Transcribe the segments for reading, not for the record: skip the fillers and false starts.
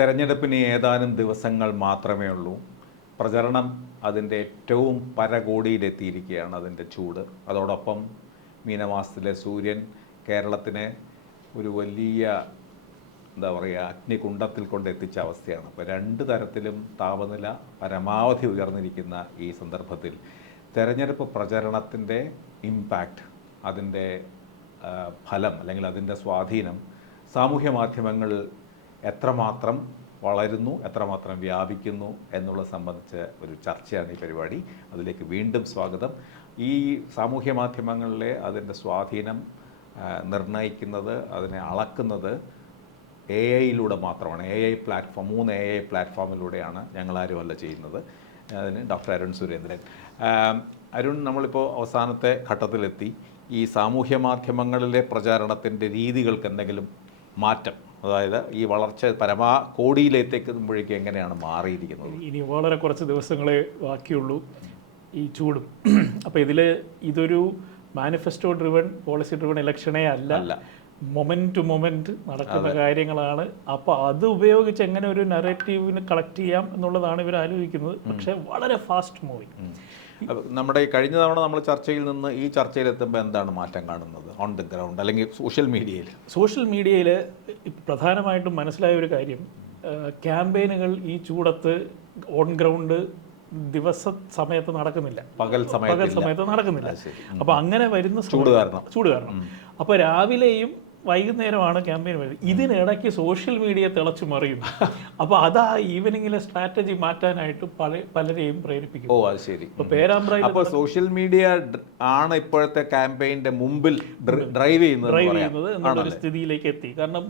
തെരഞ്ഞെടുപ്പിന് ഏതാനും ദിവസങ്ങൾ മാത്രമേ ഉള്ളൂ. പ്രചരണം അതിൻ്റെ ഏറ്റവും പരകോടിയിലെത്തിയിരിക്കുകയാണ്, അതിൻ്റെ ചൂട്. അതോടൊപ്പം മീനമാസത്തിലെ സൂര്യൻ കേരളത്തിനെ ഒരു വലിയ അഗ്നികുണ്ഡത്തിൽ കൊണ്ടെത്തിച്ച അവസ്ഥയാണ്. അപ്പോൾ രണ്ട് തരത്തിലും താപനില പരമാവധി ഉയർന്നിരിക്കുന്ന ഈ സന്ദർഭത്തിൽ തെരഞ്ഞെടുപ്പ് പ്രചരണത്തിൻ്റെ ഇമ്പാക്റ്റ്, അതിൻ്റെ ഫലം അല്ലെങ്കിൽ അതിൻ്റെ സ്വാധീനം സാമൂഹ്യ മാധ്യമങ്ങളിൽ എത്രമാത്രം വളരുന്നു, എത്രമാത്രം വ്യാപിക്കുന്നു എന്നുള്ളത് സംബന്ധിച്ച് ഒരു ചർച്ചയാണ് ഈ പരിപാടി. അതിലേക്ക് വീണ്ടും സ്വാഗതം. ഈ സാമൂഹ്യ മാധ്യമങ്ങളിലെ അതിൻ്റെ സ്വാധീനം നിർണ്ണയിക്കുന്നത്, അതിനെ അളക്കുന്നത് AI-യിലൂടെ മാത്രമാണ്. AI പ്ലാറ്റ്ഫോം, 3 AI പ്ലാറ്റ്ഫോമിലൂടെയാണ്, ഞങ്ങളാരുമല്ല ചെയ്യുന്നത്. അതിന് ഡോക്ടർ അരുൺ സുരേന്ദ്രൻ. അരുൺ, നമ്മളിപ്പോൾ അവസാനത്തെ ഘട്ടത്തിലെത്തി. ഈ സാമൂഹ്യ മാധ്യമങ്ങളിലെ പ്രചാരണത്തിൻ്റെ രീതികൾക്ക് എന്തെങ്കിലും മാറ്റം, അതായത് ഈ വളർച്ച കോടിയിലെത്തിക്കുമ്പോഴേക്കും എങ്ങനെയാണ് മാറിയിരിക്കുന്നത്? ഇനി വളരെ കുറച്ച് ദിവസങ്ങളെ ബാക്കിയുള്ളൂ ഈ ചൂടും. അപ്പോൾ ഇതൊരു മാനിഫെസ്റ്റോ ഡ്രിവൺ, പോളിസി ഡ്രിവൺ ഇലക്ഷനേ അല്ല, മൊമെന്റ് ടു മൊമെന്റ് നടക്കുന്ന കാര്യങ്ങളാണ്. അപ്പോൾ അത് ഉപയോഗിച്ച് എങ്ങനെ ഒരു നറേറ്റീവിന് കളക്ട് ചെയ്യാം എന്നുള്ളതാണ് ഇവർ ആലോചിക്കുന്നത്. പക്ഷേ വളരെ ഫാസ്റ്റ് മൂവിങ്. നമ്മുടെ കഴിഞ്ഞ തവണ നമ്മൾ ചർച്ചയിൽ നിന്ന് ഈ ചർച്ചയിലെത്തുമ്പോൾ എന്താണ് മാറ്റം കാണുന്നത് ഓൺ ദി ഗ്രൗണ്ട് അല്ലെങ്കിൽ സോഷ്യൽ മീഡിയയിൽ? പ്രധാനമായിട്ടും മനസ്സിലായ ഒരു കാര്യം, ക്യാമ്പയിനുകൾ ഈ ചൂടത്ത് ഓൺ ഗ്രൗണ്ട് സമയത്ത് നടക്കുന്നില്ല, പകൽ സമയത്ത് നടക്കുന്നില്ല. അപ്പോൾ അങ്ങനെ വരുന്ന ചൂട് കാരണം അപ്പോൾ രാവിലെയും വൈകുന്നേരമാണ് ക്യാമ്പയിൻ വരുന്നത്. ഇതിനിടയ്ക്ക് സോഷ്യൽ മീഡിയ തിളച്ചു മറിയുന്നു. അപ്പോൾ അതാ ഈവനിങ്ങിലെ സ്ട്രാറ്റജി മാറ്റാനായിട്ട് പലരെയും പ്രേരിപ്പിക്കും. അത് ശരി. അപ്പോൾ സോഷ്യൽ മീഡിയ ആണ് ഇപ്പോഴത്തെ ക്യാമ്പയിന്റെ മുമ്പിൽ ഡ്രൈവ് ചെയ്യുന്നത് എന്നുള്ളൊരു സ്ഥിതിയിലേക്ക് എത്തി. കാരണം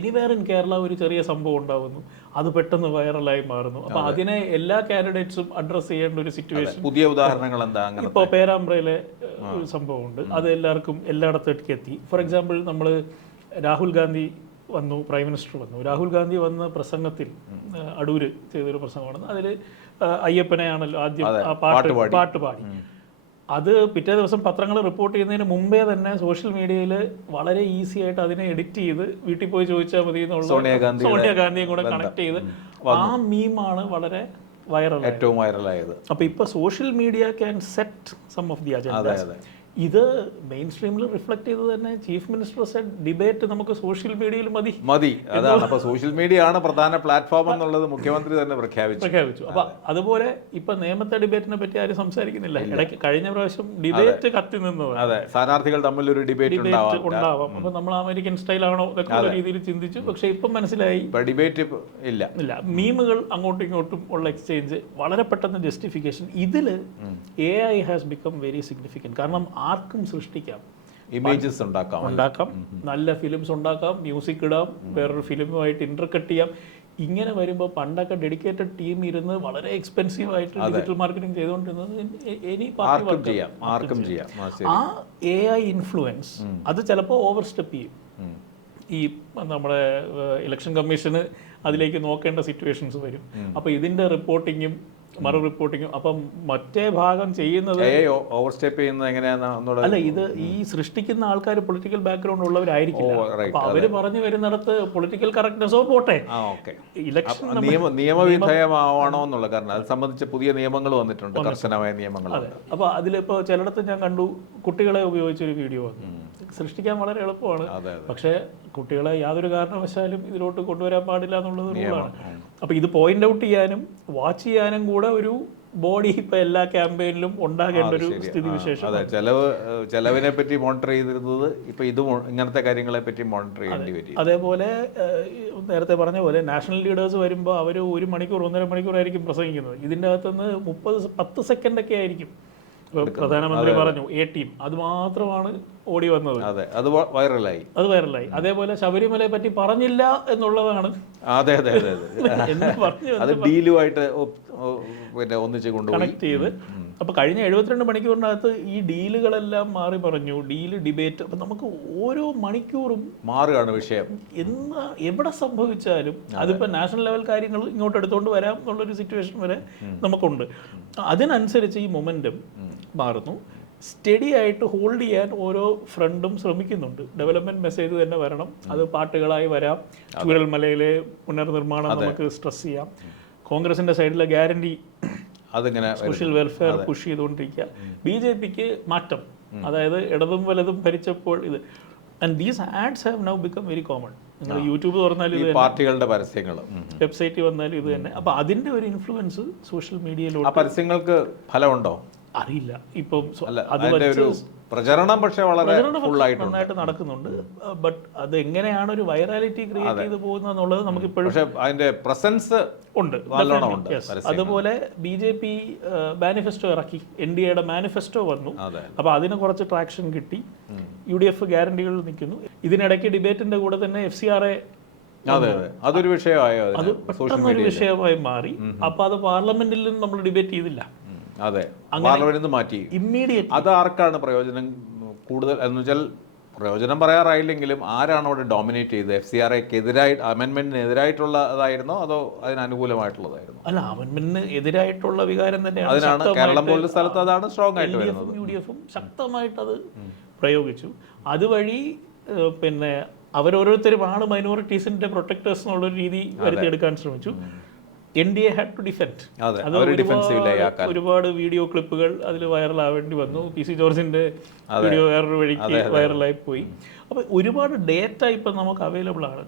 എനിവേർ ഇൻ കേരള ഒരു ചെറിയ സംഭവം ഉണ്ടാകുന്നു, അത് പെട്ടെന്ന് വൈറലായി മാറുന്നു. അപ്പോൾ അതിനെ എല്ലാ കാൻഡിഡേറ്റ്സും അഡ്രസ്സ് ചെയ്യേണ്ട ഒരു സിറ്റുവേഷൻ. പുതിയ ഉദാഹരണങ്ങൾ എന്താ? ഇപ്പോൾ പേരാമ്പ്രയിലെ ഒരു സംഭവമുണ്ട്, അത് എല്ലായിടത്തേക്ക് എത്തി. ഫോർ എക്സാമ്പിൾ, നമ്മൾ രാഹുൽ ഗാന്ധി വന്നു, പ്രൈം മിനിസ്റ്റർ വന്നു. രാഹുൽ ഗാന്ധി വന്ന പ്രസംഗത്തിൽ, അടൂര് ചെയ്തൊരു പ്രസംഗമാണ്, അതിൽ അയ്യപ്പനെയാണല്ലോ ആദ്യം പാട്ട് പാടി. അത് പിറ്റേ ദിവസം പത്രങ്ങൾ റിപ്പോർട്ട് ചെയ്യുന്നതിന് മുമ്പേ തന്നെ സോഷ്യൽ മീഡിയയിൽ വളരെ ഈസി ആയിട്ട് അതിനെ എഡിറ്റ് ചെയ്ത് വീട്ടിൽ പോയി ചോദിച്ചാൽ മതി എന്നുള്ള സോണിയാഗാന്ധിയും കൂടെ കണക്ട് ചെയ്ത് ആ മീമാണ് വളരെ ഏറ്റവും വൈറലായത്. അപ്പോൾ ഇപ്പോൾ social media can set some of the agenda. ഇത് മെയിൻ സ്ട്രീമിൽ റിഫ്ലക്ട് ചെയ്ത് തന്നെ ചീഫ് മിനിസ്റ്റർ സെഡ് ഡിബേറ്റ് നമുക്ക് സോഷ്യൽ മീഡിയയിൽ മതി. അതാണ്, അപ്പോൾ സോഷ്യൽ മീഡിയ ആണ് പ്രധാന പ്ലാറ്റ്ഫോം എന്നുള്ളത് മുഖ്യമന്ത്രി തന്നെ പ്രഖ്യാപിച്ചു. അപ്പോൾ അതുപോലെ ഇപ്പൊ നിയമത്തെ ഡിബേറ്റിനെ പറ്റി ആരും സംസാരിക്കുന്നില്ല. ഇടയ്ക്ക് കഴിഞ്ഞ പ്രാവശ്യം ഡിബേറ്റ് കത്തി നിന്നത്, സ്ഥാനാർത്ഥികൾ തമ്മിൽ ഒരു ഡിബേറ്റ് ഉണ്ടാവാം. അപ്പൊ നമ്മൾ അമേരിക്കൻ സ്റ്റൈലാണോ എന്നൊക്കെ രീതിയിൽ ചിന്തിച്ചു. പക്ഷെ ഇപ്പം മനസ്സിലായി ഡിബേറ്റ് ഇല്ല. മീമുകൾ അങ്ങോട്ടും ഇങ്ങോട്ടും ഉള്ള എക്സ്ചേഞ്ച്, വളരെ പെട്ടെന്ന് ജസ്റ്റിഫിക്കേഷൻ. ഇതില് AI has become very significant. കാരണം ആർക്കും സൃഷ്ടിക്കാം, ഇമേജസ് ഉണ്ടാക്കാം, നല്ല ഫിലിംസ് ഉണ്ടാക്കാം, മ്യൂസിക് ഇടാം, വേറൊരു ഫിലിമുമായിട്ട് ഇന്റർകട്ട് ചെയ്യാം. ഇങ്ങനെ വരുമ്പോൾ പണ്ടൊക്കെ ഡെഡിക്കേറ്റഡ് ടീം ഇരുന്ന് വളരെ എക്സ്പെൻസീവ് ആയിട്ട് ഡിജിറ്റൽ മാർക്കറ്റിംഗ് ചെയ്തുകൊണ്ടിരുന്നത് ആ AI ഇൻഫ്ലുവൻസ് അത് ചിലപ്പോൾ ഓവർ സ്റ്റെപ്പ് ചെയ്യും. ഈ നമ്മുടെ ഇലക്ഷൻ കമ്മീഷന് അതിലേക്ക് നോക്കേണ്ട സിറ്റുവേഷൻസ് വരും. അപ്പോൾ ഇതിന്റെ റിപ്പോർട്ടിങ്ങും മറു റിപ്പോർട്ടിങ്ങും, അപ്പം മറ്റേ ഭാഗം ചെയ്യുന്നത് അല്ല. ഇത് ഈ സൃഷ്ടിക്കുന്ന ആൾക്കാർ പൊളിറ്റിക്കൽ ബാക്ക്ഗ്രൗണ്ട് ഉള്ളവരായിരിക്കില്ല. അപ്പൊ അവര് പറഞ്ഞു വരുന്നിടത്ത് പൊളിറ്റിക്കൽ കറക്റ്റ്നെസ്സോ പോട്ടെ, ഇലക്ഷൻ നിയമവിധേയമാവണോ എന്നുള്ള കാരണം അത് സംബന്ധിച്ച് പുതിയ നിയമങ്ങൾ വന്നിട്ടുണ്ട്, കർശനമായ നിയമങ്ങൾ. അതെ. അപ്പൊ അതിലിപ്പോ ചിലയിടത്ത് ഞാൻ കണ്ടു, കുട്ടികളെ ഉപയോഗിച്ചൊരു വീഡിയോ വന്നു. സൃഷ്ടിക്കാൻ വളരെ എളുപ്പമാണ്, പക്ഷേ കുട്ടികളെ യാതൊരു കാരണവശാലും ഇതിലോട്ട് കൊണ്ടുവരാൻ പാടില്ല എന്നുള്ളത് റൂളാണ്. അപ്പൊ ഇത് പോയിന്റ് ഔട്ട് ചെയ്യാനും വാച്ച് ചെയ്യാനും കൂടെ ഒരു ബോഡി ഇപ്പൊ എല്ലാ ക്യാമ്പയിനിലും ഉണ്ടാകേണ്ട ഒരു സ്ഥിതിവിശേഷം. ചെലവിനെ പറ്റി മോണിറ്റർ ചെയ്തിരുന്നത് ഇപ്പൊ ഇത് ഇങ്ങനത്തെ കാര്യങ്ങളെ പറ്റി മോണിറ്റർ ചെയ്യേണ്ടി വരും. അതേപോലെ നേരത്തെ പറഞ്ഞ പോലെ നാഷണൽ ലീഡേഴ്സ് വരുമ്പോൾ അവർ 1 മണിക്കൂർ 1.5 മണിക്കൂറായിരിക്കും പ്രസംഗിക്കുന്നത്. ഇതിൻ്റെ അകത്തുനിന്ന് 10 സെക്കൻഡൊക്കെ ആയിരിക്കും. പ്രധാനമന്ത്രി പറഞ്ഞു A-team, അത് മാത്രമാണ് ഓടി വന്നത്. അത് വൈറലായി. അതേപോലെ ശബരിമലയെ പറ്റി പറഞ്ഞില്ല എന്നുള്ളതാണ്. അത് ഡീലുമായിട്ട് ഒന്നിച്ച് കണക്ട് ചെയ്ത്. അപ്പൊ കഴിഞ്ഞ 72 മണിക്കൂറിനകത്ത് ഈ ഡീലുകളെല്ലാം മാറി പറഞ്ഞു, ഡീല് ഡിബേറ്റ്. അപ്പൊ നമുക്ക് ഓരോ മണിക്കൂറും മാറുകയാണ് വിഷയം. എവിടെ സംഭവിച്ചാലും അതിപ്പോ നാഷണൽ ലെവൽ കാര്യങ്ങൾ ഇങ്ങോട്ട് എടുത്തുകൊണ്ട് വരാം എന്നുള്ളൊരു സിറ്റുവേഷൻ വരെ നമുക്കുണ്ട്. അതിനനുസരിച്ച് ഈ മൊമെന്റം മാറുന്നു. സ്റ്റഡി ആയിട്ട് ഹോൾഡ് ചെയ്യാൻ ഓരോ ഫ്രണ്ടും ശ്രമിക്കുന്നുണ്ട്. ഡെവലപ്മെന്റ് മെസ്സേജ് തന്നെ വരണം, അത് പാട്ടുകളായി വരാം. ചൂരൽമലയിലെ പുനർനിർമ്മാണം നമുക്ക് സ്ട്രെസ് ചെയ്യാം. കോൺഗ്രസിന്റെ സൈഡിലെ ഗ്യാരണ്ടി അതിങ്ങനെ സോഷ്യൽ വെൽഫെയർ പുഷ് ചെയ്തുകൊണ്ടിരിക്കുക. BJPക്ക് മാറ്റം, അതായത് ഇടതും വലതും ഭരിച്ചപ്പോൾ ഇത്. And these ads have now become very common. നിങ്ങൾ യൂട്യൂബ് തുറന്നാലും ഇത്, പാർട്ടികളുടെ പരസ്യങ്ങൾ, വെബ്സൈറ്റ് വന്നാലും ഇത് തന്നെ. അപ്പോൾ അതിന്റെ ഒരു ഇൻഫ്ലുവൻസ് സോഷ്യൽ മീഡിയയിലൂടെ. ആ പരസ്യങ്ങൾക്ക് ഫലമുണ്ടോ അറിയില്ല. ഇപ്പം അത് ഒരു പ്രചരണം പക്ഷേ വളരെ നന്നായിട്ട് നടക്കുന്നുണ്ട്. ബട്ട് അത് എങ്ങനെയാണ് ഒരു വൈറാലിറ്റി ക്രിയേറ്റ് ചെയ്ത് പോകുന്നത് എന്നുള്ളത് നമുക്കിപ്പോഴും, പക്ഷേ അതിന്റെ പ്രസൻസ് ഉണ്ട്. അതുപോലെ BJP മാനിഫെസ്റ്റോ ഇറക്കി, NDAയുടെ മാനിഫെസ്റ്റോ വന്നു. അപ്പോൾ അതിന് കുറച്ച് ട്രാക്ഷൻ കിട്ടി. UDF ഗ്യാരണ്ടികൾ നിൽക്കുന്നു. ഇതിനിടയ്ക്ക് ഡിബേറ്റിന്റെ കൂടെ തന്നെ FCRA അതൊരു വിഷയമായോ, അത് പെട്ടെന്നൊരു വിഷയമായി മാറി. അപ്പോൾ അത് പാർലമെന്റിൽ നമ്മൾ ഡിബേറ്റ് ചെയ്തില്ല. അതെ, പാർലമെന്റിൽ മാറ്റി. ഇമ്മീഡിയറ്റ് അത് ആർക്കാണ് പ്രയോജനം കൂടുതൽ എന്ന് വെച്ചാൽ, പ്രയോജനം പറയാറായില്ലെങ്കിലും ആരാണ് അവിടെ ഡോമിനേറ്റ് ചെയ്തത്? FCRAക്ക് എതിരായിട്ട്, അമെൻമെന്റിന് അതോ അതിന് അനുകൂലമായിട്ടുള്ളതായിരുന്നു? അല്ല, അമെൻമെന്റിന് എതിരായിട്ടുള്ള വികാരം തന്നെയാണ്. അതിനാണ് കേരളം പോലുള്ള സ്ഥലത്ത് അതാണ് സ്ട്രോങ് ആയിട്ട് വരുന്നത്. UDFും ശക്തമായിട്ട് അത് പ്രയോഗിച്ചു. അതുവഴി പിന്നെ അവരോരോരുത്തരുമാണ് മൈനോറിറ്റീസിന്റെ പ്രൊട്ടക്ടേഴ്സ് എന്നുള്ളൊരു രീതി വരുത്തിയെടുക്കാൻ ശ്രമിച്ചു. NDA had to defend. അത് ഒരുപാട് വീഡിയോ ക്ലിപ്പുകൾ അതിൽ വൈറലാവേണ്ടി വന്നു. PC ജോർജിന്റെ വീഡിയോ വേറൊരു വഴിക്ക് വൈറലായി പോയി. അപ്പോൾ ഒരുപാട് ഡേറ്റ ഇപ്പം നമുക്ക് അവൈലബിൾ ആണ്.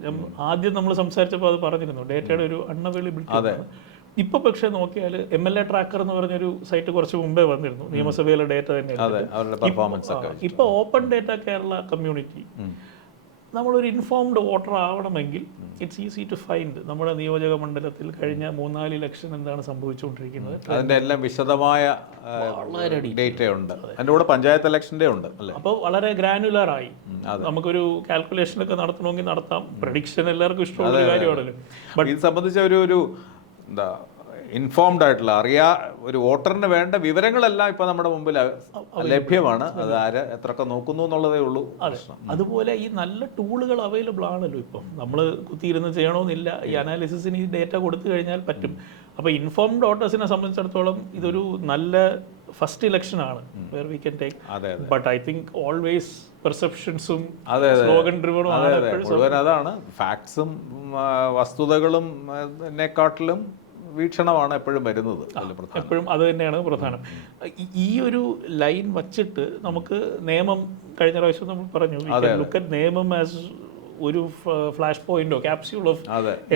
ആദ്യം നമ്മൾ സംസാരിച്ചപ്പോൾ അത് പറഞ്ഞിരുന്നു, ഡേറ്റയുടെ ഒരു അൺഅവൈലബിലിറ്റി. ഇപ്പൊ പക്ഷേ നോക്കിയാൽ MLA ട്രാക്കർ എന്ന് പറഞ്ഞൊരു സൈറ്റ് കുറച്ച് മുമ്പേ വന്നിരുന്നു. നിയമസഭയിലെ ഡേറ്റ തന്നെയാണ്. ഇപ്പൊ ഓപ്പൺ ഡേറ്റ കേരള കമ്മ്യൂണിറ്റി, നമ്മളൊരു ഇൻഫോംഡ് വോട്ടർ ആവണമെങ്കിൽ ഇറ്റ്സ് ഈസി ടു ഫൈൻഡ്. നമ്മുടെ നിയോജക മണ്ഡലത്തിൽ കഴിഞ്ഞ 3-4 ഇലക്ഷൻ എന്താണ് സംഭവിച്ചുകൊണ്ടിരിക്കുന്നത്, അതിന്റെ എല്ലാം വിശദമായ ഡേറ്റ ഉണ്ട്. അതിന്റെ കൂടെ പഞ്ചായത്ത് ഇലക്ഷന്റെ ഉണ്ട്. അപ്പോൾ വളരെ ഗ്രാനുലർ ആയി. നമുക്കൊരു കാൽക്കുലേഷൻ ഒക്കെ നടത്തണമെങ്കിൽ നടത്താം. പ്രഡിക്ഷൻ എല്ലാവർക്കും ഇഷ്ടമുള്ള കാര്യമാണല്ലോ. ബട്ട് ഇത് സംബന്ധിച്ച ഒരു എന്താ ഇൻഫോംഡ് ആയിട്ടുള്ള ഒരു വോട്ടറിന് വേണ്ട വിവരങ്ങളെല്ലാം ഇപ്പൊ നമ്മുടെ മുമ്പിൽ ലഭ്യമാണ്. അത് ആര് എത്രയൊക്കെ നോക്കുന്നു എന്നുള്ളതേ ഉള്ളൂ. അതുപോലെ ഈ നല്ല ടൂളുകൾ അവൈലബിൾ ആണല്ലോ. ഇപ്പം നമ്മൾ കുത്തിയിരുന്ന് ചെയ്യണമെന്നില്ല. ഈ അനാലിസിസിന് ഈ ഡേറ്റ കൊടുത്തു കഴിഞ്ഞാൽ പറ്റും. അപ്പോൾ ഇൻഫോംഡ് വോട്ടേഴ്സിനെ സംബന്ധിച്ചിടത്തോളം ഇതൊരു നല്ല ഫസ്റ്റ് ഇലക്ഷൻ ആണ്, where we can take. But I think always പെർസെപ്ഷൻസും സ്ലോഗൻ ഡ്രിവണും അതാണ്. ഫാക്ട്സും വസ്തുതകളും എന്നെക്കാട്ടിലും വീക്ഷണമാണ് എപ്പോഴും വരുന്നത്. എപ്പോഴും അത് തന്നെയാണ് പ്രധാനം. ഈ ഒരു ലൈൻ വച്ചിട്ട് നമുക്ക് നിയമം, കഴിഞ്ഞ പ്രാവശ്യം നമ്മൾ പറഞ്ഞു, ലുക്ക് അറ്റ് നിയമം ആസ് ഒരു ഫ്ലാഷ് പോയിന്റോ ക്യാപ്സ്യൂൾ ഓഫ്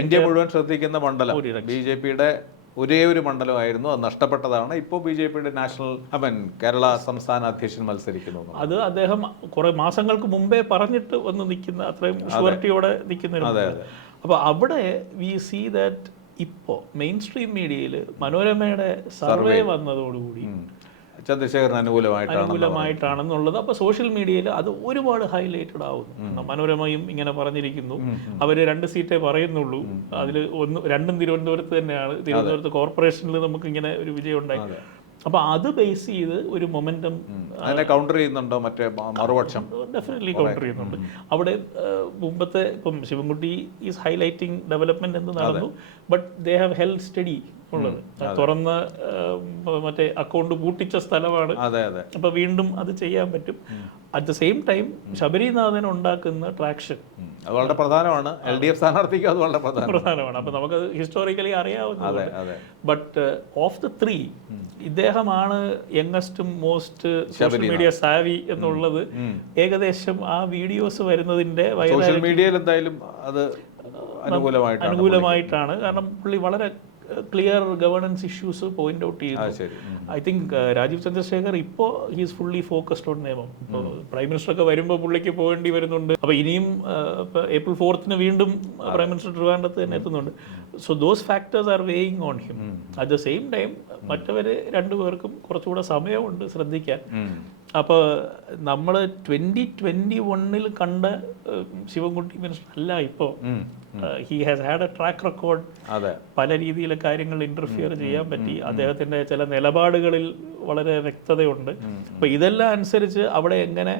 ഇന്ത്യ മുഴുവൻ ശ്രദ്ധിക്കുന്ന മണ്ഡലം. BJPയുടെ ഒരേ ഒരു മണ്ഡലമായിരുന്നു, അത് നഷ്ടപ്പെട്ടതാണ്. ഇപ്പോൾ BJPയുടെ കേരള സംസ്ഥാന അധ്യക്ഷൻ മത്സരിക്കുന്നു. അത് അദ്ദേഹം കുറെ മാസങ്ങൾക്ക് മുമ്പേ പറഞ്ഞിട്ട് വന്ന് നിൽക്കുന്ന, അത്രയും ഷുവർട്ടിയോടെ നിൽക്കുന്ന. അപ്പോൾ അവിടെ വി സീ ദാറ്റ് ഇപ്പോൾ മെയിൻ സ്ട്രീം മീഡിയയിൽ മനോരമയുടെ സർവേ വന്നതോടുകൂടി ചന്ദ്രശേഖരൻ അനുകൂലമായിട്ടാണെന്നുള്ളത്. അപ്പോൾ സോഷ്യൽ മീഡിയയിൽ അത് ഒരുപാട് ഹൈലൈറ്റഡ് ആവുന്നു. മനോരമയും ഇങ്ങനെ പറഞ്ഞിരിക്കുന്നു, അവർ 2 സീറ്റേ പറയുന്നുള്ളൂ, അതിൽ 2 തിരുവനന്തപുരത്ത് തന്നെയാണ്. തിരുവനന്തപുരത്ത് കോർപ്പറേഷനിൽ നമുക്ക് ഇങ്ങനെ ഒരു വിജയം ഉണ്ടായി. അപ്പോൾ അത് ബേസ് ചെയ്ത് ഒരു മൊമെന്റം കൗണ്ടർ ചെയ്യുന്നുണ്ടോ? മറ്റേ മറുപക്ഷം ഡെഫിനറ്റ്ലി കൗണ്ടർ ചെയ്യുന്നുണ്ട്. അവിടെ മുമ്പത്തെ ഇപ്പം ശിവൻകുട്ടി ഈസ് ഹൈലൈറ്റിംഗ് ഡെവലപ്മെന്റ് എന്ന് നടന്നു. But they have held study ഉള്ളത്. തുറന്ന മറ്റേ അക്കൗണ്ട് പൂട്ടിച്ച സ്ഥലമാണ്. അപ്പൊ വീണ്ടും അത് ചെയ്യാൻ പറ്റും. At the same time Sabarinathan ഉണ്ടാക്കുന്ന ട്രാക്ഷൻ അത് വളരെ പ്രധാനമാണ്. LDF സ്ഥാനാർത്ഥിക്ക് അത് വളരെ പ്രധാനമാണ്. അപ്പൊ നമുക്കത് ഹിസ്റ്റോറിക്കലി അറിയാവുന്നതാണ്. ബട്ട് ഓഫ് ദ 3 ഇദ്ദേഹമാണ് യങ്ങസ്റ്റും മോസ്റ്റ് സോഷ്യൽ മീഡിയ സാവി എന്നുള്ളത് ഏകദേശം ആ വീഡിയോസ് വരുന്നതിന്റെ സോഷ്യൽ മീഡിയയിൽ എന്തായാലും അത് അനുകൂലമായിട്ടാണ്. കാരണം പുള്ളി വളരെ clear governance issues point out ചെയ്തു. ഐ തിങ്ക് രാജീവ് ചന്ദ്രശേഖർ ഇപ്പോൾ ഹീസ് ഫുള്ളി ഫോക്കസ്ഡ് ഓൺ നിയമം. ഇപ്പോൾ പ്രൈം മിനിസ്റ്റർ ഒക്കെ വരുമ്പോൾ പുള്ളിക്ക് പോകേണ്ടി വരുന്നുണ്ട്. അപ്പോൾ ഇനിയും April 4th വീണ്ടും പ്രൈം മിനിസ്റ്റർ ട്രിവാൻഡ്രത്ത് തന്നെ എത്തുന്നുണ്ട്. So those factors are weighing on him. At the same time മറ്റവർ 2 പേർക്കും കുറച്ചുകൂടെ സമയമുണ്ട് ശ്രദ്ധിക്കാൻ. അപ്പോൾ നമ്മൾ 2021 കണ്ട ശിവൻകുട്ടി മിനിസ്റ്റർ അല്ല ഇപ്പോൾ. He has had A track record. പല രീതിയിലെ കാര്യങ്ങൾ ഇന്റർഫിയർ ചെയ്യാൻ പറ്റി. അദ്ദേഹത്തിന്റെ ചില നിലപാടുകളിൽ വളരെ വ്യക്തതയുണ്ട്. അപ്പൊ ഇതെല്ലാം അനുസരിച്ച് അവിടെ എങ്ങനെ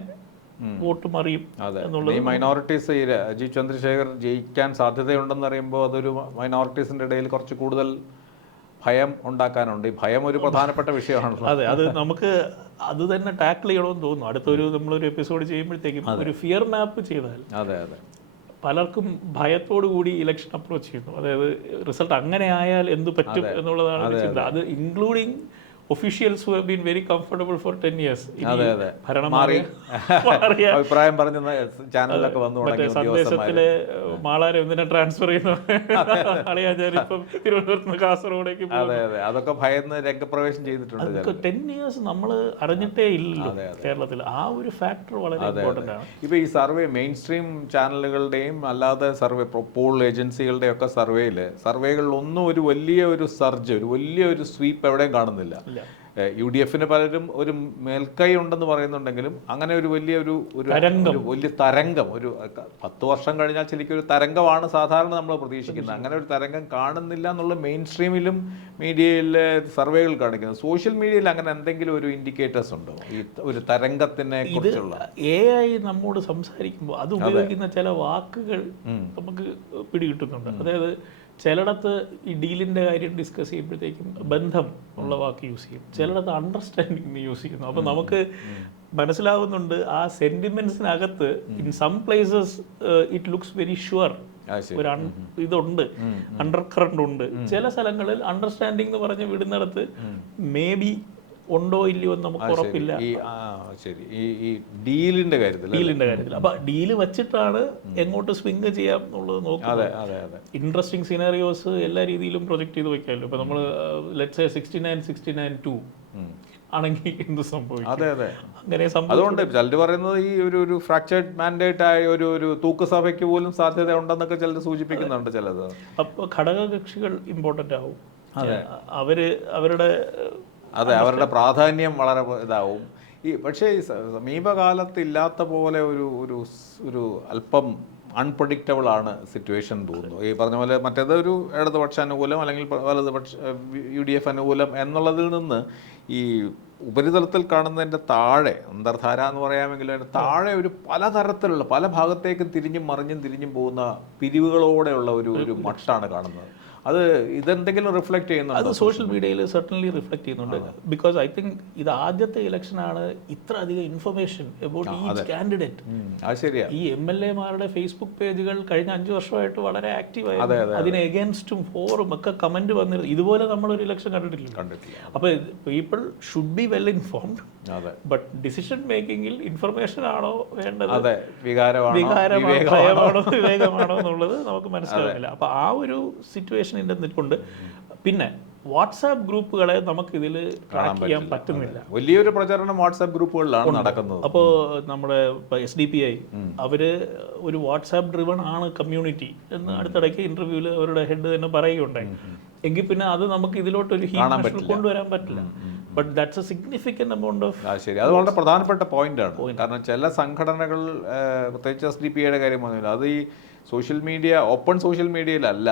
വോട്ട് മറിയും എന്നുള്ളത്. ഈ മൈനോറിറ്റീസ്, ഈ രാജീവ് ചന്ദ്രശേഖർ ജയിക്കാൻ സാധ്യതയുണ്ടെന്ന് അറിയുമ്പോൾ അതൊരു മൈനോറിറ്റീസിന്റെ ഇടയിൽ കുറച്ച് കൂടുതൽ ഭയം ഉണ്ടാക്കാനുണ്ട്. ഈ ഭയം ഒരു പ്രധാനപ്പെട്ട വിഷയമാണല്ലോ. അതെ, അത് നമുക്ക് അത് തന്നെ ടാക്കിൾ ചെയ്യണമെന്ന് തോന്നുന്നു. അടുത്തൊരു നമ്മളൊരു എപ്പിസോഡ് ചെയ്യുമ്പോഴത്തേക്കും ഒരു ഫിയർ മാപ്പ് ചെയ്താൽ അതെ അതെ പലർക്കും ഭയത്തോടു കൂടി ഇലക്ഷൻ അപ്രോച്ച് ചെയ്യുന്നു. അതായത് റിസൾട്ട് അങ്ങനെ ആയാൽ എന്ത് പറ്റും എന്നുള്ളതാണ് ഒരു ചിന്ത. അത് including officials who have been very comfortable for 10 years. ഭരണം മാറി അഭിപ്രായം പറഞ്ഞ ചാനലിലൊക്കെ വന്നു മറ്റേ സന്ദേശത്തിലെ മാളാരെ എന്തിനാ ട്രാൻസ്ഫർ ചെയ്യുന്നു, ഞാനിപ്പം തിരുവനന്തപുരത്ത് നിന്ന് കാസർഗോഡേക്ക് അതെ അതെ അതൊക്കെ ഭയന്ന് രംഗപ്രവേശം ചെയ്തിട്ടുണ്ട്. 10 years നമ്മൾ അറിഞ്ഞിട്ടേ ഇല്ലല്ലോ കേരളത്തിൽ. ആ ഒരു ഫാക്ടർ വളരെ ഇമ്പോർട്ടൻ്റ് ആണ്. ഇപ്പോൾ ഈ സർവേ മെയിൻ സ്ട്രീം ചാനലുകളുടെയും അല്ലാതെ സർവേ പോൾ ഏജൻസികളുടെയും ഒക്കെ സർവേകളിൽ ഒന്നും ഒരു വലിയ സർജ്, ഒരു വലിയ സ്വീപ്പ് എവിടെയും കാണുന്നില്ല. UDF പലരും ഒരു മേൽക്കൈ ഉണ്ടെന്ന് പറയുന്നുണ്ടെങ്കിലും അങ്ങനെ ഒരു വലിയ തരംഗം ഒരു 10 വർഷം കഴിഞ്ഞാൽ ശരിക്കും ഒരു തരംഗമാണ് സാധാരണ നമ്മൾ പ്രതീക്ഷിക്കുന്നത്. അങ്ങനെ ഒരു തരംഗം കാണുന്നില്ല എന്നുള്ള മെയിൻ സ്ട്രീമിലും മീഡിയയിലെ സർവേകൾ കാണിക്കുന്നത്. സോഷ്യൽ മീഡിയയിൽ അങ്ങനെ എന്തെങ്കിലും ഒരു ഇൻഡിക്കേറ്റേഴ്സ് ഉണ്ടോ ഈ ഒരു തരംഗത്തിനെ കുറിച്ചുള്ള? AI നമ്മോട് സംസാരിക്കുമ്പോൾ അത് ഉപയോഗിക്കുന്ന ചില വാക്കുകൾ നമുക്ക് പിടികിട്ടുന്നുണ്ട്. അതായത് ചിലയിടത്ത് ഈ ഡീലിൻ്റെ കാര്യം ഡിസ്കസ് ചെയ്യുമ്പോഴത്തേക്കും ബന്ധം ഉള്ള വാക്ക് യൂസ് ചെയ്യും, ചിലയിടത്ത് അണ്ടർസ്റ്റാൻഡിങ് യൂസ് ചെയ്യുന്നു. അപ്പം നമുക്ക് മനസ്സിലാവുന്നുണ്ട് ആ സെന്റിമെന്റ്സിനകത്ത് in some places it looks very sure, ഒരു ഇതുണ്ട്, അണ്ടർ കറണ്ട് ഉണ്ട്. ചില സ്ഥലങ്ങളിൽ അണ്ടർസ്റ്റാൻഡിങ് എന്ന് പറഞ്ഞ് വിടുന്നിടത്ത് മേ ബി ഉണ്ടോ ഇല്ലയോ എന്ന് നമുക്ക് ഉറപ്പില്ല. ഈ ഡീലിന്റെ കാര്യത്തിൽ അപ്പൊ ഡീല് വെച്ചിട്ടാണ് എങ്ങോട്ട് സ്വിംഗ് ചെയ്യാം എന്നുള്ളത് നോക്കുന്നത്. ഇൻട്രസ്റ്റിംഗ് സിനാരിയോസ് എല്ലാ രീതിയിലും പ്രൊജക്ട് ചെയ്ത് വെക്കാമല്ലോ. ഇപ്പൊ നമ്മൾ ലെറ്റ്സ് സേ 69-69-2 ആണെങ്കിൽ എന്ത് സംഭവിക്കും? അങ്ങനെ അതുകൊണ്ട് ചിലർ പറയുന്നത് ഈ ഒരു ഫ്രാക്ചർഡ് മാൻഡേറ്റ് ആയ ഒരു തൂക്കുസഭയ്ക്ക് പോലും സാധ്യത ഉണ്ടെന്നൊക്കെ ചിലർ സൂചിപ്പിക്കുന്നുണ്ട്. ചിലത് അപ്പൊ ഘടകകക്ഷികൾ ഇമ്പോർട്ടൻ്റ് ആവും. അവരുടെ അവരുടെ പ്രാധാന്യം വളരെ ഇതാവും. പക്ഷേ ഈ സമീപകാലത്ത് ഇല്ലാത്ത പോലെ ഒരു അല്പം അൺപ്രഡിക്റ്റബിൾ ആണ് സിറ്റുവേഷൻ തോന്നുന്നു. ഈ പറഞ്ഞ പോലെ മറ്റേത് ഒരു ഇടതുപക്ഷ അനുകൂലം അല്ലെങ്കിൽ വലതുപക്ഷ UDF അനുകൂലം എന്നുള്ളതിൽ നിന്ന് ഈ ഉപരിതലത്തിൽ കാണുന്നതിൻ്റെ താഴെ അന്തർധാര എന്ന് പറയാമെങ്കിൽ അതിൻ്റെ താഴെ ഒരു പലതരത്തിലുള്ള പല ഭാഗത്തേക്കും തിരിഞ്ഞും പോകുന്ന പിരിവുകളോടെയുള്ള ഒരു മട്ടാണ് കാണുന്നത്. അത് ഇതെന്തെങ്കിലും റിഫ്ലക്ട് ചെയ്യുന്നുണ്ട്? അത് സോഷ്യൽ മീഡിയയിൽ സർട്ടൻലി റിഫ്ലക്ട് ചെയ്യുന്നുണ്ട്. ബിക്കോസ് ഐ തിങ്ക് ഇത് ആദ്യത്തെ ഇലക്ഷനാണ് ഇത്ര അധികം ഇൻഫർമേഷൻ അബൌട്ട് ഈച്ച് കാൻഡിഡേറ്റ്. ഈ MLA-മാരുടെ ഫേസ്ബുക്ക് പേജുകൾ കഴിഞ്ഞ 5 വർഷമായിട്ട് വളരെ ആക്റ്റീവ് ആയിരുന്നു. അതിന് എഗൻസ്റ്റും ഫോറും ഒക്കെ കമന്റ് വന്നിരുന്നു. ഇതുപോലെ നമ്മളൊരു ഇലക്ഷൻ കണ്ടിട്ടില്ല. അപ്പോൾ people should be well informed. But decision മേക്കിങ്ങിൽ ഇൻഫർമേഷൻ ആണോ വേണ്ടത്, വികാരമാണോ വിവേകമാണോ എന്നുള്ളത് നമുക്ക് മനസ്സിലാവില്ല. അപ്പോൾ ആ ഒരു സിറ്റുവേഷൻ കൊണ്ട് പിന്നെ വാട്സാപ്പ് ഗ്രൂപ്പുകളെ നമുക്ക് ഇതിൽ ട്രാക്ക് ചെയ്യാൻ പറ്റുന്നില്ല. വലിയൊരു പ്രചരണം വാട്സാപ്പ് ഗ്രൂപ്പുകളിലാണ് നടക്കുന്നത്. അപ്പോൾ നമ്മുടെ SDPI അവര് ഒരു വാട്സാപ്പ് ഡ്രിവൺ ആണ് കമ്മ്യൂണിറ്റി എന്ന് അടുത്തിടയ്ക്ക് ഇന്റർവ്യൂവിൽ അവരുടെ ഹെഡ് തന്നെ പറയുകയുണ്ടായി. എങ്കിൽ പിന്നെ അത് നമുക്ക് ഇതിലോട്ടൊരു കൊണ്ടുവരാൻ പറ്റില്ല. But that's A significant amount of. ശരി, അത് വളരെ പ്രധാനപ്പെട്ട പോയിന്റാണ്. കാരണം ചില സംഘടനകൾ, പ്രത്യേകിച്ച് SDPIയുടെ കാര്യം പറഞ്ഞില്ല, അത് ഈ സോഷ്യൽ മീഡിയ, ഓപ്പൺ സോഷ്യൽ മീഡിയയിലല്ല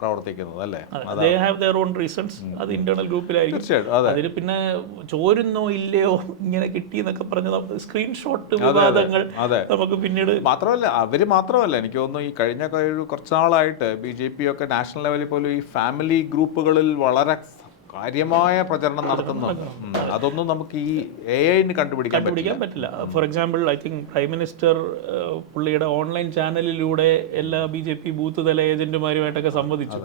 പ്രവർത്തിക്കുന്നത് അല്ലേ? they have their own reasons. അത് ഇന്റേണൽ ഗ്രൂപ്പിലായിരിക്കും. അതിൽ പിന്നെ ചോരുന്നോ ഇല്ലയോ ഇങ്ങനെ കിട്ടി എന്നൊക്കെ പറഞ്ഞ് നമുക്ക് സ്ക്രീൻഷോട്ട് വിവാദങ്ങൾ നമുക്ക് പിന്നീട് മാത്രമല്ല എനിക്ക് തോന്നുന്നു ഈ കഴിഞ്ഞ കുറച്ച് നാളായിട്ട് BJP ഒക്കെ നാഷണൽ ലെവലിൽ പോലും ഈ ഫാമിലി ഗ്രൂപ്പുകളിൽ വളരെ കാര്യമായ പ്രചരണം നടത്തുന്നുണ്ട്. അതൊന്നും നമുക്ക് ഈ AI-ന് കണ്ടുപിടിക്കാൻ പറ്റില്ല. For example I think prime minister പുള്ളിയുടെ ഓൺലൈൻ ചാനലിലൂടെ എല്ലാ BJP ബൂത്ത് തല ഏജന്റുമാരുമായിട്ടൊക്കെ സംവദിച്ചു.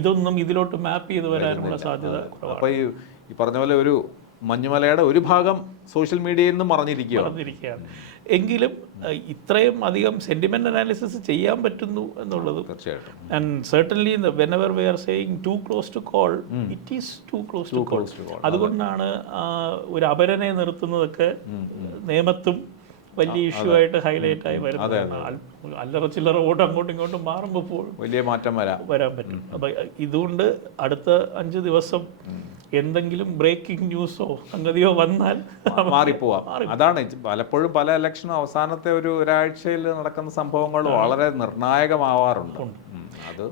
ഇതൊന്നും ഇതിലോട്ട് മാപ്പ് ചെയ്ത് വരാനുള്ള സാധ്യത. അപ്പൊ ഈ പറഞ്ഞ പോലെ ഒരു മഞ്ഞുമലയുടെ ഒരു ഭാഗം സോഷ്യൽ മീഡിയയിൽ നിന്ന് മറഞ്ഞിരിക്കുകയാണ്. എങ്കിലും ഇത്രയും അധികം സെന്റിമെന്റ് അനാലിസിസ് ചെയ്യാൻ പറ്റുന്നു എന്നുള്ളത് തീർച്ചയായിട്ടും. And certainly whenever we are saying too close to call, it is too close to call. അതുകൊണ്ടാണ് ഒരു അപരനെ നിർത്തുന്നതൊക്കെ നിയമത്തും വലിയ ഇഷ്യൂ ആയിട്ട് ഹൈലൈറ്റ് ആയി വരുന്നത്. അല്ലറ ചില്ലറ വോട്ട് അങ്ങോട്ടും ഇങ്ങോട്ടും മാറുമ്പോൾ വലിയ മാറ്റം വരാൻ പറ്റും. അപ്പൊ ഇതുകൊണ്ട് അടുത്ത 5 ദിവസം എന്തെങ്കിലും ബ്രേക്കിംഗ് ന്യൂസോ സംഗതിയോ വന്നാൽ മാറിപ്പോവാം. അതാണ് പലപ്പോഴും പല ഇലക്ഷനും അവസാനത്തെ ഒരാഴ്ചയിൽ നടക്കുന്ന സംഭവങ്ങൾ വളരെ നിർണായകമാവാറുണ്ട്. അത്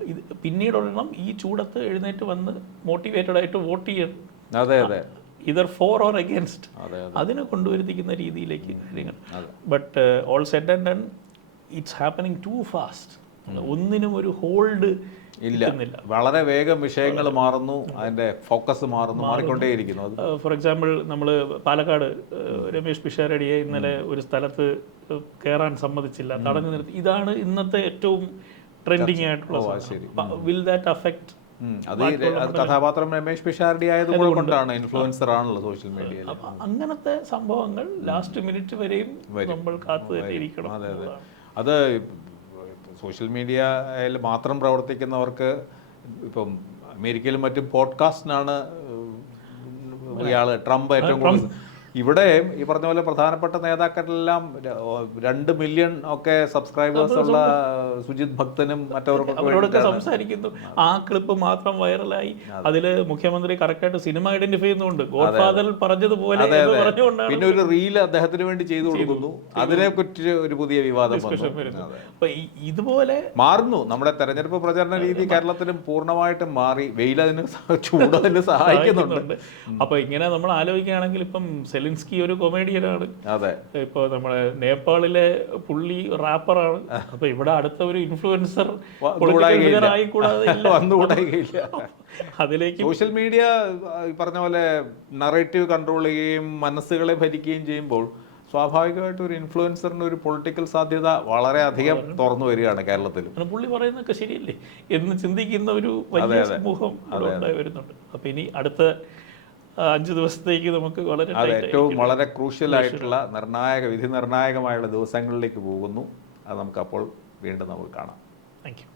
പിന്നീടൊരെണ്ണം ഈ ചൂടത്ത് എഴുന്നേറ്റ് വന്ന് മോട്ടിവേറ്റഡ് ആയിട്ട് വോട്ട് ചെയ്യാൻ, അതെ either for or against, അതിനെ കൊണ്ടുവരുത്തിക്കുന്ന രീതിയിലേക്ക്. But all said and done, it's happening too fast. ഒന്നിനും ഒരു ഹോൾഡ് ഇല്ല, വളരെ വേഗം വിഷയങ്ങൾ മാറുന്നു, അതിന്റെ ഫോക്കസ് മാറുന്നു, മാറിക്കൊണ്ടേയിരിക്കുന്നു. അത് ഫോർ എക്സാമ്പിൾ നമ്മൾ പാലക്കാട് രമേശ് പിഷാരടിയെ ഇന്നലെ ഒരു സ്ഥലത്ത് കയറാൻ സമ്മതിച്ചില്ല, തടഞ്ഞു നിർത്തി. ഇതാണ് ഇന്നത്തെ ഏറ്റവും ട്രെൻഡിങ് ആയിട്ടുള്ള വിൽ ദാറ്റ് അഫക്ട്? അത് കഥാപാത്രം രമേശ് പിഷാരടി ആയതുകൊണ്ടാണ്, ഇൻഫ്ലുവൻസർ ആണല്ലോ സോഷ്യൽ മീഡിയയിൽ. അങ്ങനത്തെ സംഭവങ്ങൾ ലാസ്റ്റ് മിനിറ്റ് വരെയും നമ്മൾ കാത്തു തന്നെ ഇരിക്കണം. അതെ അതെ, അത് സോഷ്യൽ മീഡിയയിൽ മാത്രം പ്രവർത്തിക്കുന്നവർക്ക് ഇപ്പം അമേരിക്കയിലും മറ്റും പോഡ്കാസ്റ്റിനാണ് ഇയാൾ ട്രംപ് ഏറ്റവും കൂടുതൽ. ഇവിടെ ഈ പറഞ്ഞ പോലെ പ്രധാനപ്പെട്ട നേതാക്കളെല്ലാം 2 മില്യൺ ഒക്കെ സബ്സ്ക്രൈബേഴ്സ് ഉള്ള സുജിത് ഭക്തനും മറ്റവർക്കൊക്കെ സംസാരിക്കുന്നു. ആ ക്ലിപ്പ് മാത്രം വൈറലായി. അതില് മുഖ്യമന്ത്രി കറക്റ്റായിട്ട് സിനിമ ഐഡന്റിഫൈ ചെയ്യുന്നുണ്ട്. ഗോഡ് ഫാദറിൽ പറഞ്ഞതുപോലെ പറഞ്ഞുകൊണ്ടാണ് പിന്നെ ഒരു റീൽ അദ്ദേഹത്തിന് വേണ്ടി ചെയ്തു കൊടുക്കുന്നു. അതിനെ കുറിച്ച് ഒരു പുതിയ വിവാദം അപ്പൊ ഇതുപോലെ മാറുന്നു. നമ്മുടെ തെരഞ്ഞെടുപ്പ് പ്രചരണ രീതി കേരളത്തിലും പൂർണ്ണമായിട്ടും മാറി. വെയിൽ അതിന് ചൂടതിന് സഹായിക്കുന്നുണ്ട്. അപ്പൊ ഇങ്ങനെ നമ്മൾ ആലോചിക്കുകയാണെങ്കിൽ ഇപ്പം സെലിൻസ്കി ഒരു കൊമേഡിയനാണ്. അതെ, ഇപ്പൊ നമ്മുടെ നേപ്പാളിലെ പുള്ളി റാപ്പറാണ്. അപ്പൊ ഇവിടെ അടുത്ത ഒരു ഇൻഫ്ലുവൻസർ അതിലേക്ക് സോഷ്യൽ മീഡിയ ഈ പറഞ്ഞ പോലെ നറേറ്റീവ് കൺട്രോൾ ചെയ്യുകയും മനസ്സുകളെ ഭരിക്കുകയും ചെയ്യുമ്പോൾ സ്വാഭാവികമായിട്ട് ഒരു ഇൻഫ്ലുവൻസറിന് ഒരു പൊളിറ്റിക്കൽ സാധ്യത വളരെ അധികം തുറന്നു വരികയാണ് കേരളത്തിലും. പുള്ളി പറയുന്നതൊക്കെ ശരിയല്ലേ എന്ന് ചിന്തിക്കുന്ന ഒരു വലിയ സമൂഹം ഉണ്ടായി വരുന്നുണ്ട്. അപ്പൊ ഇനി അടുത്ത 5 ദിവസത്തേക്ക് നമുക്ക് വളരെ ക്രൂഷ്യൽ ആയിട്ടുള്ള വിധി നിർണായകമായുള്ള ദിവസങ്ങളിലേക്ക് പോകുന്നു. അത് നമുക്ക് അപ്പോൾ വീണ്ടും നമുക്ക് കാണാം. Thank you.